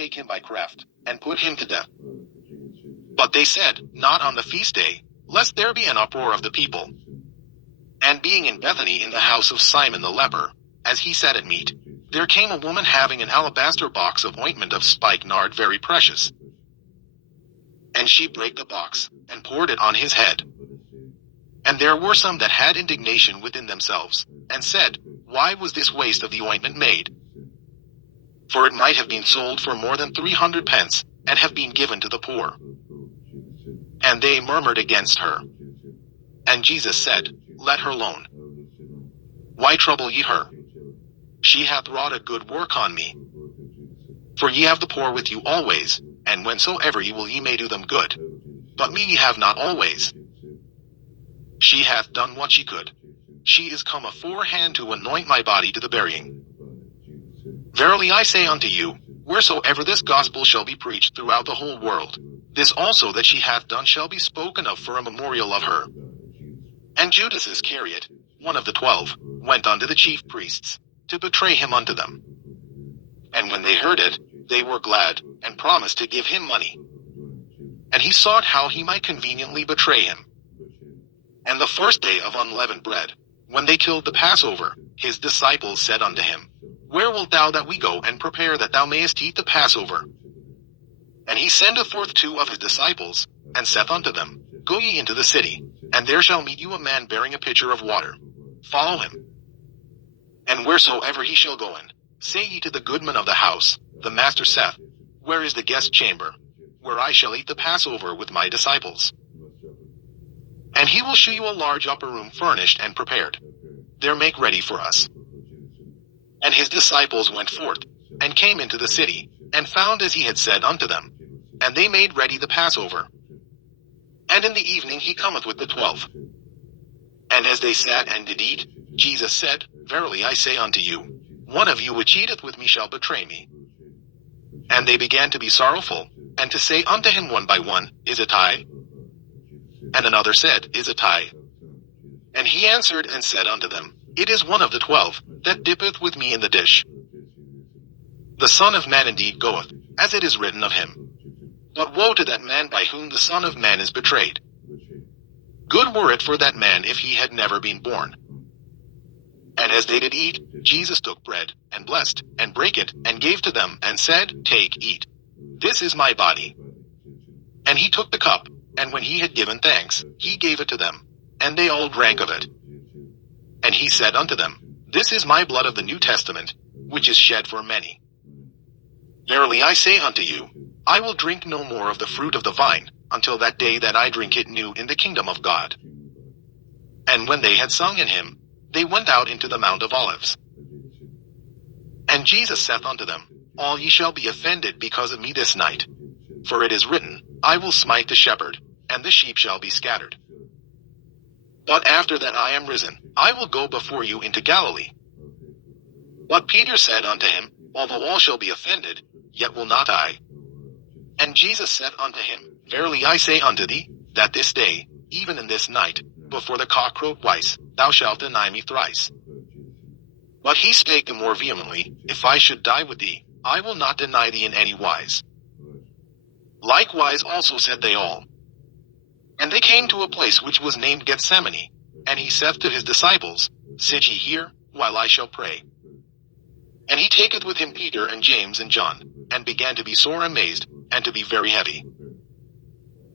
take him by craft, and put him to death. But they said, Not on the feast day, lest there be an uproar of the people. And being in Bethany in the house of Simon the leper, as he sat at meat, there came a woman having an alabaster box of ointment of spikenard very precious. And she brake the box, and poured it on his head. And there were some that had indignation within themselves, and said, Why was this waste of the ointment made? For it might have been sold for more than 300 pence, and have been given to the poor. And they murmured against her. And Jesus said, Let her alone. Why trouble ye her? She hath wrought a good work on me. For ye have the poor with you always, and whensoever ye will ye may do them good. But me ye have not always. She hath done what she could. She is come aforehand to anoint my body to the burying. Verily I say unto you, wheresoever this gospel shall be preached throughout the whole world, this also that she hath done shall be spoken of for a memorial of her. And Judas Iscariot, one of the 12, went unto the chief priests, to betray him unto them. And when they heard it, they were glad, and promised to give him money. And he sought how he might conveniently betray him. And the first day of unleavened bread, when they killed the Passover, his disciples said unto him, Where wilt thou that we go and prepare that thou mayest eat the Passover? And he sendeth forth 2 of his disciples, and saith unto them, Go ye into the city, and there shall meet you a man bearing a pitcher of water. Follow him. And wheresoever he shall go in, say ye to the goodman of the house, The master saith, Where is the guest chamber, where I shall eat the Passover with my disciples? And he will shew you a large upper room furnished and prepared. There make ready for us. And his disciples went forth, and came into the city, and found as he had said unto them. And they made ready the Passover. And in the evening he cometh with the 12. And as they sat and did eat, Jesus said, Verily I say unto you, one of you which eateth with me shall betray me. And they began to be sorrowful, and to say unto him one by one, Is it I? And another said, Is it I? And he answered and said unto them, It is one of the 12, that dippeth with me in the dish. The Son of Man indeed goeth, as it is written of him. But woe to that man by whom the Son of Man is betrayed. Good were it for that man if he had never been born. And as they did eat, Jesus took bread, and blessed, and brake it, and gave to them, and said, Take, eat. This is my body. And he took the cup, and when he had given thanks, he gave it to them, and they all drank of it. And he said unto them, This is my blood of the New Testament, which is shed for many. Verily I say unto you, I will drink no more of the fruit of the vine, until that day that I drink it new in the kingdom of God. And when they had sung an hymn, they went out into the Mount of Olives. And Jesus saith unto them, All ye shall be offended because of me this night. For it is written, I will smite the shepherd, and the sheep shall be scattered. But after that I am risen, I will go before you into Galilee. But Peter said unto him, Although all shall be offended, yet will not I. And Jesus said unto him, Verily I say unto thee, that this day, even in this night, before the cock crow twice, thou shalt deny me thrice. But he spake the more vehemently, If I should die with thee, I will not deny thee in any wise. Likewise also said they all. And they came to a place which was named Gethsemane, and he saith to his disciples, Sit ye here, while I shall pray. And he taketh with him Peter and James and John, and began to be sore amazed, and to be very heavy.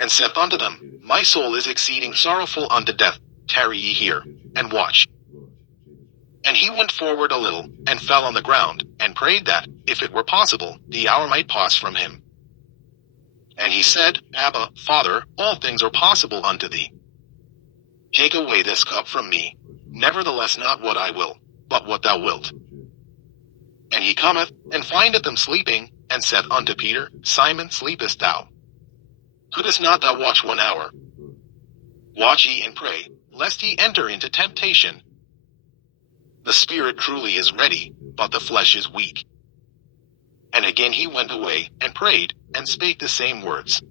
And saith unto them, My soul is exceeding sorrowful unto death, tarry ye here, and watch. And he went forward a little, and fell on the ground, and prayed that, if it were possible, the hour might pass from him. And he said, Abba, Father, all things are possible unto thee. Take away this cup from me. Nevertheless not what I will, but what thou wilt. And he cometh, and findeth them sleeping, and saith unto Peter, Simon, sleepest thou? Couldest not thou watch 1 hour? Watch ye and pray, lest ye enter into temptation. The spirit truly is ready, but the flesh is weak. And again he went away, and prayed, and spake the same words.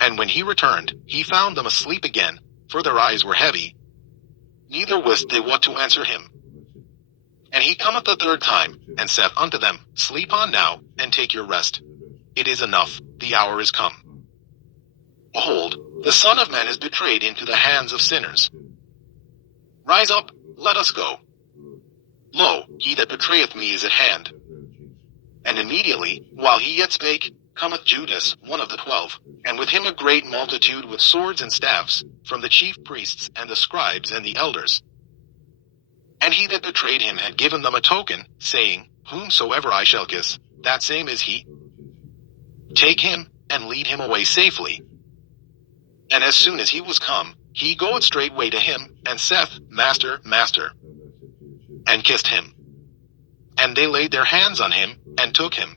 And when he returned, he found them asleep again, for their eyes were heavy. Neither wist they what to answer him. And he cometh the third time, and saith unto them, Sleep on now, and take your rest. It is enough, the hour is come. Behold, the Son of Man is betrayed into the hands of sinners. Rise up, let us go. Lo, he that betrayeth me is at hand. And immediately, while he yet spake, cometh Judas, one of the 12, and with him a great multitude with swords and staves, from the chief priests and the scribes and the elders. And he that betrayed him had given them a token, saying, Whomsoever I shall kiss, that same is he. Take him, and lead him away safely. And as soon as he was come, he goeth straightway to him, and saith, Master, Master, and kissed him. And they laid their hands on him, and took him.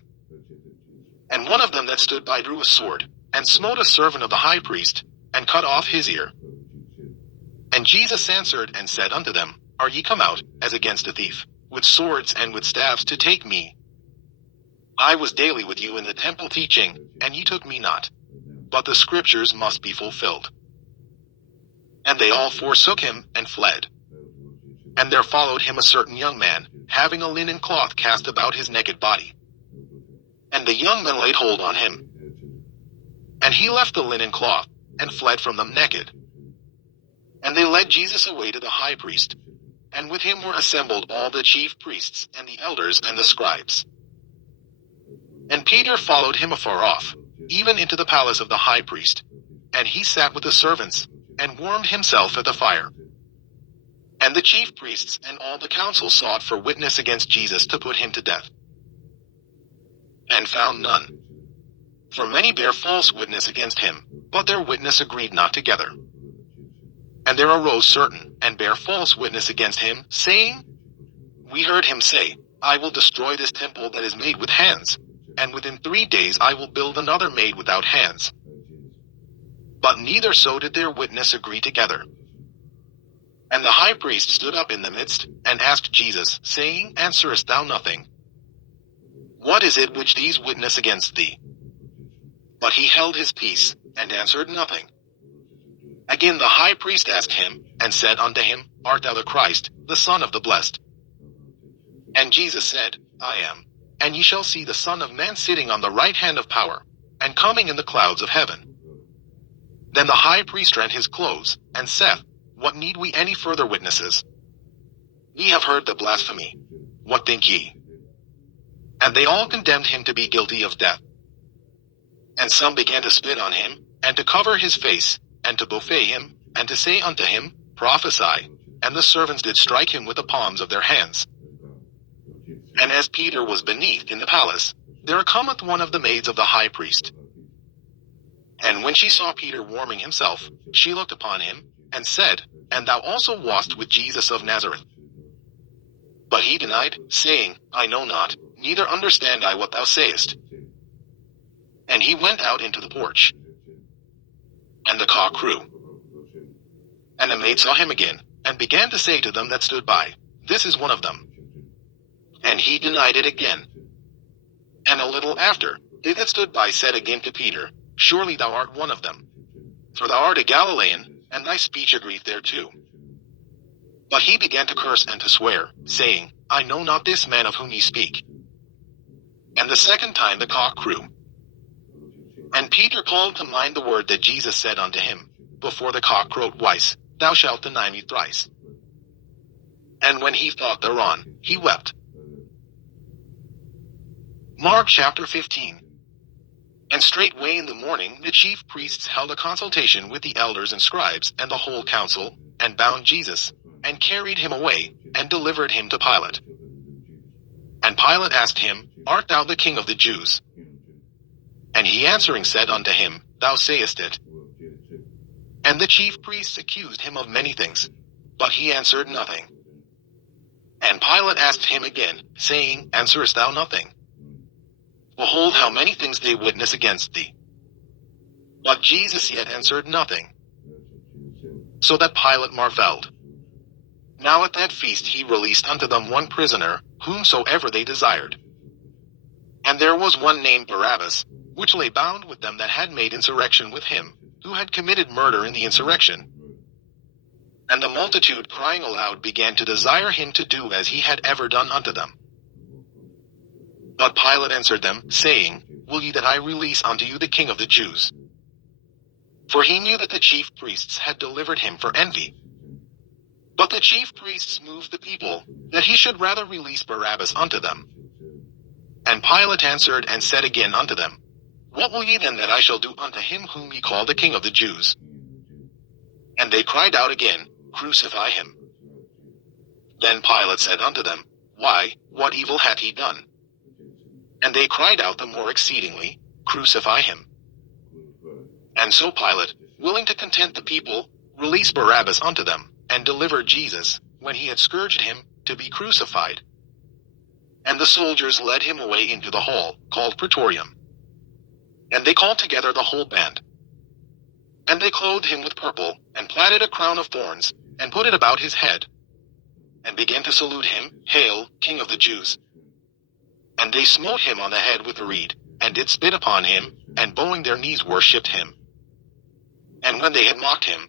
And one of them that stood by drew a sword, and smote a servant of the high priest, and cut off his ear. And Jesus answered and said unto them, Are ye come out, as against a thief, with swords and with staves to take me? I was daily with you in the temple teaching, and ye took me not. But the scriptures must be fulfilled. And they all forsook him, and fled. And there followed him a certain young man, having a linen cloth cast about his naked body. And the young men laid hold on him. And he left the linen cloth, and fled from them naked. And they led Jesus away to the high priest. And with him were assembled all the chief priests, and the elders, and the scribes. And Peter followed him afar off, even into the palace of the high priest. And he sat with the servants, and warmed himself at the fire. And the chief priests and all the council sought for witness against Jesus to put him to death, and found none. For many bare false witness against him, but their witness agreed not together. And there arose certain, and bare false witness against him, saying, We heard him say, I will destroy this temple that is made with hands, and within 3 days I will build another made without hands. But neither so did their witness agree together. And the high priest stood up in the midst, and asked Jesus, saying, Answerest thou nothing? What is it which these witness against thee? But he held his peace, and answered nothing. Again the high priest asked him, and said unto him, Art thou the Christ, the Son of the Blessed? And Jesus said, I am. And ye shall see the Son of Man sitting on the right hand of power, and coming in the clouds of heaven. Then the high priest rent his clothes, and saith, What need we any further witnesses? Ye have heard the blasphemy. What think ye? And they all condemned him to be guilty of death. And some began to spit on him, and to cover his face, and to buffet him, and to say unto him, Prophesy. And the servants did strike him with the palms of their hands. And as Peter was beneath in the palace, there cometh one of the maids of the high priest. And when she saw Peter warming himself, she looked upon him, and said, And thou also wast with Jesus of Nazareth. But he denied, saying, I know not, neither understand I what thou sayest. And he went out into the porch. And the cock crew. And the maid saw him again, and began to say to them that stood by, This is one of them. And he denied it again. And a little after, they that stood by said again to Peter, Surely thou art one of them. For thou art a Galilean, and thy speech agreeth thereto. But he began to curse and to swear, saying, I know not this man of whom ye speak. And the second time the cock crew. And Peter called to mind the word that Jesus said unto him, Before the cock crowed twice, thou shalt deny me thrice. And when he thought thereon, he wept. Mark chapter 15. And straightway in the morning the chief priests held a consultation with the elders and scribes and the whole council, and bound Jesus, and carried him away, and delivered him to Pilate. And Pilate asked him, Art thou the king of the Jews? And he answering said unto him, Thou sayest it. And the chief priests accused him of many things, but he answered nothing. And Pilate asked him again, saying, Answerest thou nothing? Behold how many things they witness against thee. But Jesus yet answered nothing. So that Pilate marveled. Now at that feast he released unto them one prisoner, whomsoever they desired. And there was one named Barabbas, which lay bound with them that had made insurrection with him, who had committed murder in the insurrection. And the multitude crying aloud began to desire him to do as he had ever done unto them. But Pilate answered them, saying, Will ye that I release unto you the King of the Jews? For he knew that the chief priests had delivered him for envy. But the chief priests moved the people, that he should rather release Barabbas unto them. And Pilate answered and said again unto them, What will ye then that I shall do unto him whom ye call the King of the Jews? And they cried out again, Crucify him. Then Pilate said unto them, Why, what evil hath he done? And they cried out the more exceedingly, Crucify him. And so Pilate, willing to content the people, released Barabbas unto them, and delivered Jesus, when he had scourged him, to be crucified. And the soldiers led him away into the hall, called Praetorium. And they called together the whole band. And they clothed him with purple, and platted a crown of thorns, and put it about his head, and began to salute him, Hail, King of the Jews. And they smote him on the head with a reed, and did spit upon him, and bowing their knees worshipped him. And when they had mocked him,